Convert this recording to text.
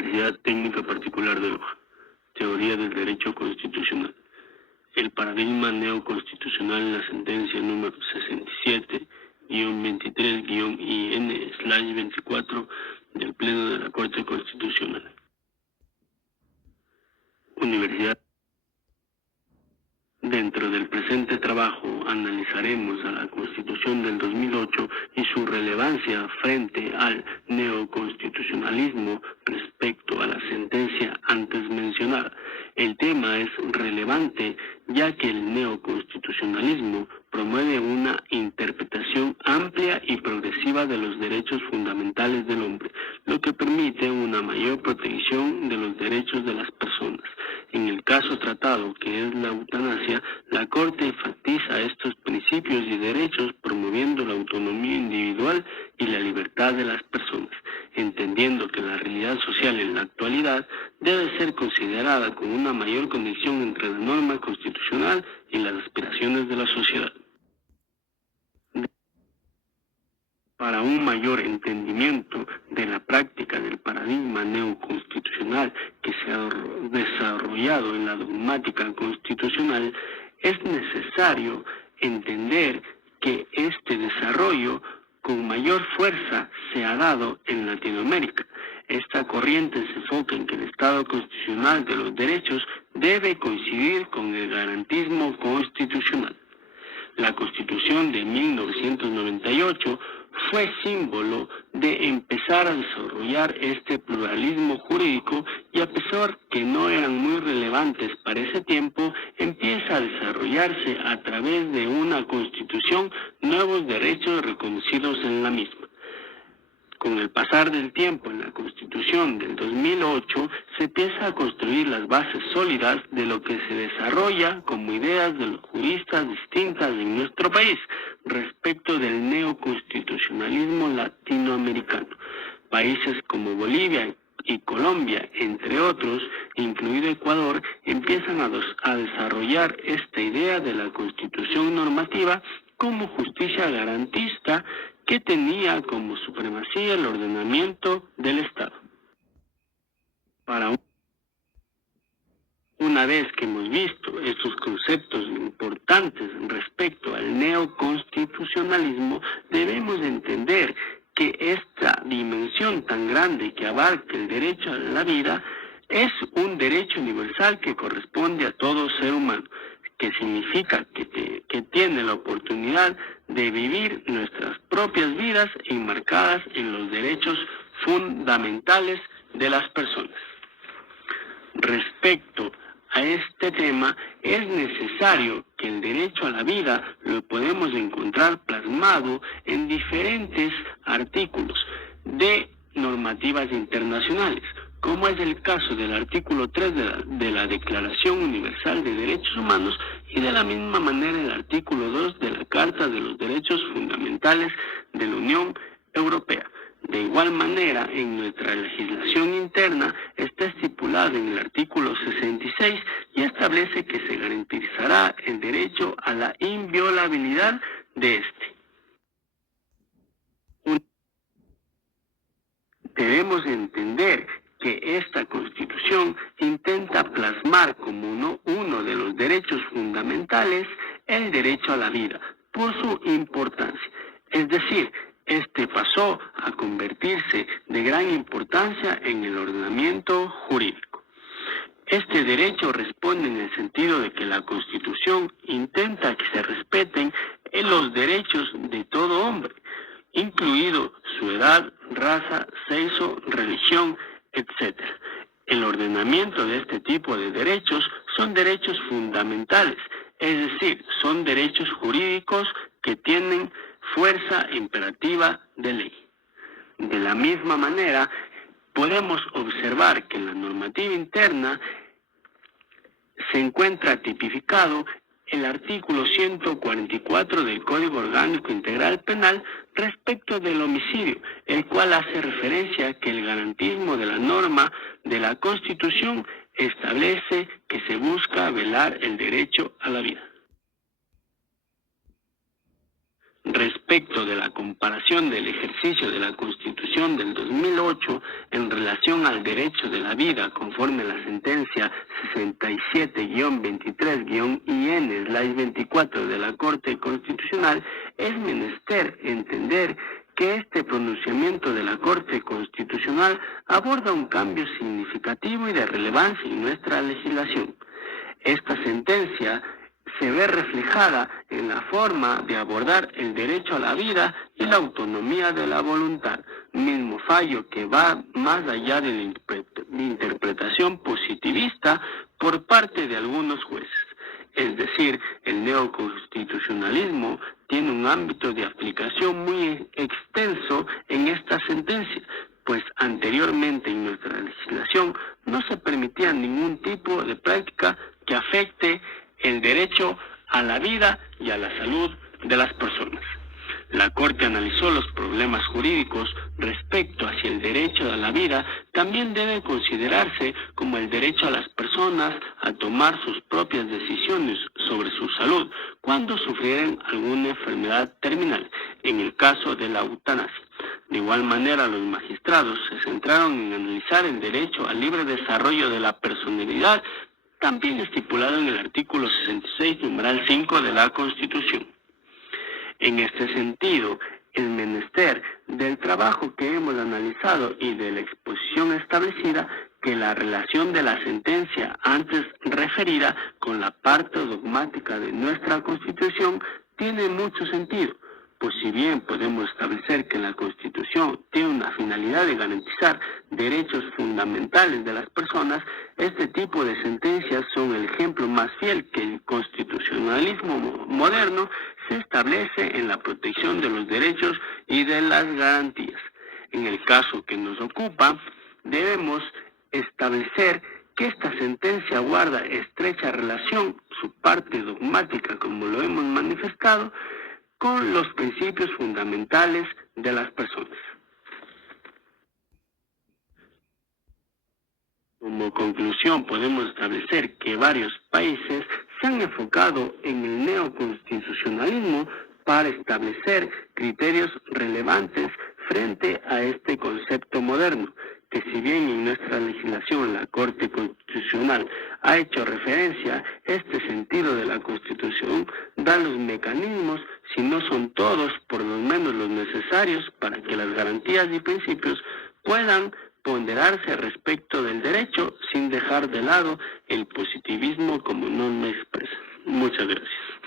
Universidad Técnica Particular de Loja. Teoría del Derecho Constitucional. El paradigma neoconstitucional en la sentencia número 67-23-IN/24 del Pleno de la Corte Constitucional. Universidad. Dentro del presente trabajo analizaremos a la Constitución del 2008 y su relevancia frente al neoconstitucionalismo respecto a la sentencia antes mencionada. El tema es relevante ya que el neoconstitucionalismo promueve una interpretación amplia y progresiva de los derechos fundamentales del hombre, lo que permite una mayor protección de los derechos de las personas. En el caso tratado, que es la eutanasia, la Corte enfatiza estos principios y derechos promoviendo la autonomía individual y la libertad de las personas, entendiendo que la realidad social en la actualidad debe ser considerada con una mayor conexión entre la norma constitucional y las aspiraciones de la sociedad. Para un mayor entendimiento de la práctica del paradigma neoconstitucional que se ha desarrollado en la dogmática constitucional, es necesario entender que este desarrollo con mayor fuerza se ha dado en Latinoamérica. Esta corriente se enfoca en que el Estado constitucional de los derechos debe coincidir con el garantismo constitucional. La Constitución de 1998 fue símbolo de empezar a desarrollar este pluralismo jurídico y a pesar que no eran muy relevantes para ese tiempo, empieza a desarrollarse a través de una Constitución nuevos derechos reconocidos en la misma. Con el pasar del tiempo en la Constitución del 2008 se empieza a construir las bases sólidas de lo que se desarrolla como ideas de los juristas distintas en nuestro país respecto del neoconstitucionalismo latinoamericano. Países como Bolivia y Colombia, entre otros, incluido Ecuador, empiezan a desarrollar esta idea de la Constitución normativa como justicia garantista que tenía como supremacía el ordenamiento del Estado. Una vez que hemos visto estos conceptos importantes respecto al neoconstitucionalismo, debemos entender que esta dimensión tan grande que abarca el derecho a la vida es un derecho universal que corresponde a todo ser humano, que significa que tiene la oportunidad de vivir nuestras propias vidas enmarcadas en los derechos fundamentales de las personas. Respecto a este tema, es necesario que el derecho a la vida lo podemos encontrar plasmado en diferentes artículos de normativas internacionales, como es el caso del artículo 3 de la Declaración Universal de Derechos Humanos y de la misma manera el artículo 2 de la Carta de los Derechos Fundamentales de la Unión Europea. De igual manera, en nuestra legislación interna está estipulado en el artículo 66 y establece que se garantizará el derecho a la inviolabilidad de este. Debemos entender que esta Constitución intenta plasmar como uno de los derechos fundamentales el derecho a la vida, por su importancia. Es decir, este pasó a convertirse de gran importancia en el ordenamiento jurídico. Este derecho responde en el sentido de que la Constitución intenta que se respeten los derechos de todo hombre, incluido su edad, raza, sexo, religión, etc. El ordenamiento de este tipo de derechos son derechos fundamentales, es decir, son derechos jurídicos que tienen fuerza imperativa de ley. De la misma manera, podemos observar que en la normativa interna se encuentra tipificado el artículo 144 del Código Orgánico Integral Penal respecto del homicidio, el cual hace referencia a que el garantismo de la norma de la Constitución establece que se busca velar el derecho a la vida. Respecto respecto de la comparación del ejercicio de la Constitución del 2008 en relación al derecho de la vida conforme la sentencia 67-23-IN/24 de la Corte Constitucional, es menester entender que este pronunciamiento de la Corte Constitucional aborda un cambio significativo y de relevancia en nuestra legislación. Esta sentencia se ve reflejada en la forma de abordar el derecho a la vida y la autonomía de la voluntad, mismo fallo que va más allá de la interpretación positivista por parte de algunos jueces. Es decir, el neoconstitucionalismo tiene un ámbito de aplicación muy extenso en esta sentencia, pues anteriormente en nuestra legislación no se permitía ningún tipo de práctica que afecte el derecho a la vida y a la salud de las personas. La Corte analizó los problemas jurídicos respecto hacia el derecho a la vida, también debe considerarse como el derecho a las personas a tomar sus propias decisiones sobre su salud cuando sufrieren alguna enfermedad terminal, en el caso de la eutanasia. De igual manera, los magistrados se centraron en analizar el derecho al libre desarrollo de la personalidad, también estipulado en el artículo 66, numeral 5 de la Constitución. En este sentido, el menester del trabajo que hemos analizado y de la exposición establecida, que la relación de la sentencia antes referida con la parte dogmática de nuestra Constitución tiene mucho sentido, pues si bien podemos establecer que la Constitución tiene una finalidad de garantizar derechos fundamentales de las personas, este tipo de sentencias son el ejemplo más fiel que el constitucionalismo moderno se establece en la protección de los derechos y de las garantías. En el caso que nos ocupa, debemos establecer que esta sentencia guarda estrecha relación, su parte dogmática, como lo hemos manifestado, con los principios fundamentales de las personas. Como conclusión, podemos establecer que varios países se han enfocado en el neoconstitucionalismo para establecer criterios relevantes frente a este concepto moderno, que si bien en nuestra legislación la Corte Constitucional ha hecho referencia a este sentido de la Constitución, da los mecanismos, si no son todos, por lo menos los necesarios para que las garantías y principios puedan ponderarse respecto del derecho sin dejar de lado el positivismo como norma expresa. Muchas gracias.